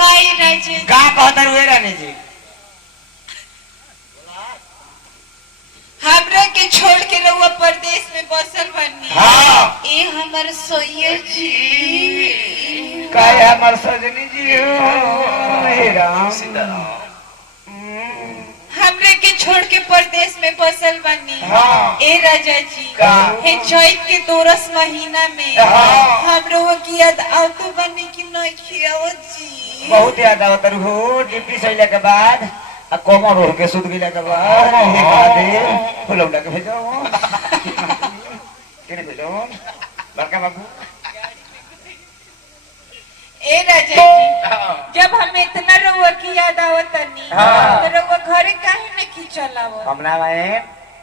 काई राजे का कहतर हुए रानी जी हमरा के छोड़ के रहुआ परदेश में बसल बनी। हाँ ए हमर सोइया जी काय हमर सजनी जी हो हे राम सीताराम हमरे के छोड़ के परदेश में बसल बनी। हाँ। ए राजा जी का? हे चैत के दोरस महीना में हाँ। हमरो की याद आवतो बनी कि नहीं खियावत जी। बहुत याद आवतर हो डिप्टी सैला के बाद आ कोमर हो के सुत गेला के बाद हे महादेव फुलौड़ा के भेजो केने भेजो बड़का बाबू ए राजा जी जब हम इतना रहुआ की याद आवतनी हाँ। तो रहुआ घरे काहे न खिचलाव। कमला में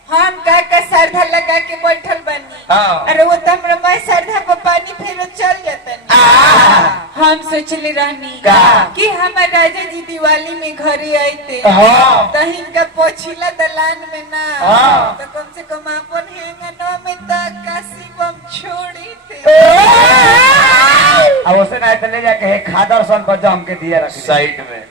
हम का सरधा लगा के बैठल बनी। हाँ। अरे वो तो हमरा माई सरधा पर पानी फेरो चल जतनी। हम सोचले रहनी का? कि हमार राजा जी दिवाली में घरे आते हाँ। तो इनका पोछिला दलान में ना हाँ। तो कम से कम अपन हेंगनो में तक काशी बम छोड़ी थे। अब उसे ना ले जाके खादर सन पर जम के दिया रख साइड में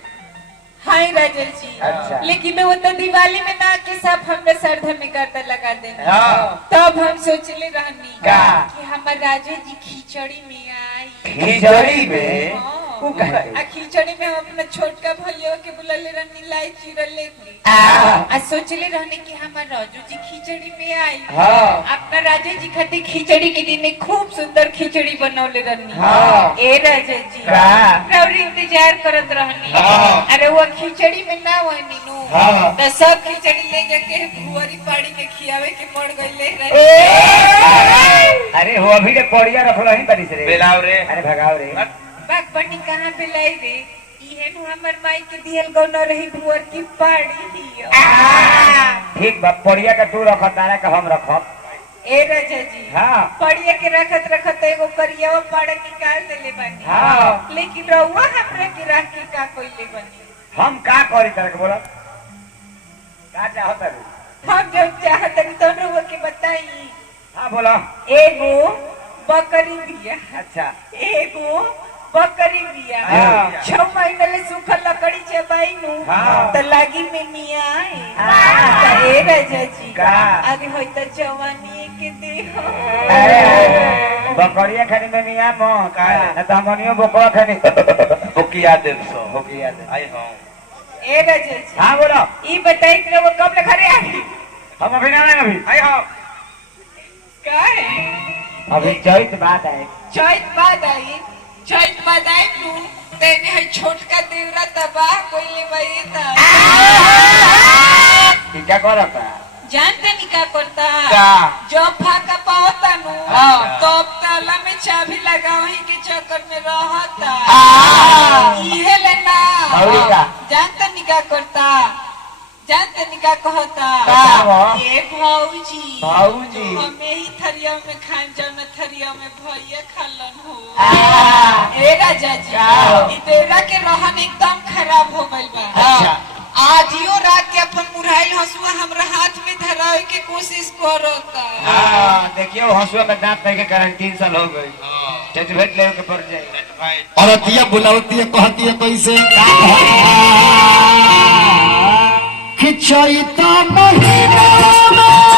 हाय राजा जी अच्छा। लेकिन वो तो दिवाली में ना के साथ हमने सरधा में गर्दा लगा देना। हाँ। तब हम सोचले रहनी का? कि हमार राजा जी खिचड़ी में आई। खिचड़ी में हाँ। वो कहे आ खिचड़ी में हम अपना छोटका भैया के बुलाले रहनी लाई चीरा लेके आ सोचले रहने कि हमार राजू जी खिचड़ी में आई। हाँ। अपना राजा जी खातिर खिचड़ी के दिन में खूब सुंदर खिचड़ी बनौले रहनी। हाँ। ए राजा जी का? और इंतजार करत रहनी। हाँ। अरे वो खिचड़ी में ना वनी नु हाँ। तो सब खिचड़ी ले जाके भुआरी पाड़ी में खियावे के पड़ गईले रहे। अरे हो अभी के पड़िया रखल ही तरी से रे बेलाव रे अरे भगाओ रे बाग बनी कहाँ पे लाई रे इहे नु हमर माई के दियल गौ न रही भुआर की पाड़ी दियो। ठीक बा पड़िया का तू रख तारा का हम रखब ए राजा जी हाँ पड़िया के रखत रखत एगो करिया पाड़ा निकाल देले बनी। हाँ। लेकिन रउआ हमरा के रख के का कइले बनी। हम का करी तरह के बोला का चाहत रे हम जब चाहत तो रउआ के बताई। हाँ बोला एगो बकरी बिया अच्छा एगो बकरी बिया हाँ। 6 महीने ले सूखल लकड़ी चबाई नु हाँ। तो लागी में मिया हाँ। ए राजा जी का? आगे होई त जवानी के देह। अरे बकरिया खानी में मियां मो का न त हमनियो बकरा खानी होकिया देव सो होकिया दे आई हूं ए राजा जी हाँ बोलो ई बताई कि वो कब ले घरे आई हम अभी ना आए अभी आई हूं का है अभी चैत बात है चैत बाद आई नु तेने है छोटका देवरा तबाह कोइले बई ता क्या करता जानते नहीं क्या करता का? जब फाका पाता नु हाँ। तब ताला में चाबी लगावही के चक्कर में रहता इहे लेना औरी का? जानते नहीं क्या करता जानते नहीं क्या कहता का? ए भौजी भाऊजी हमें ही थरिया में खान जाना थरिया में भैया खालन हो। ए राजा जी का? ई देवरा के रहन एकदम खराब हो गइल बा। अच्छा। आधियो रात के अपन मुराइल हंसुआ हमरा हाथ में धरावे के कोशिश करता। हाँ देखियो हंसुआ में दांत नहीं के कारण 3 साल हो गई टेटवेट ले के पड़ जाए और अतिया बुलावती है कहती है कैसे खिंचाई तो महीना में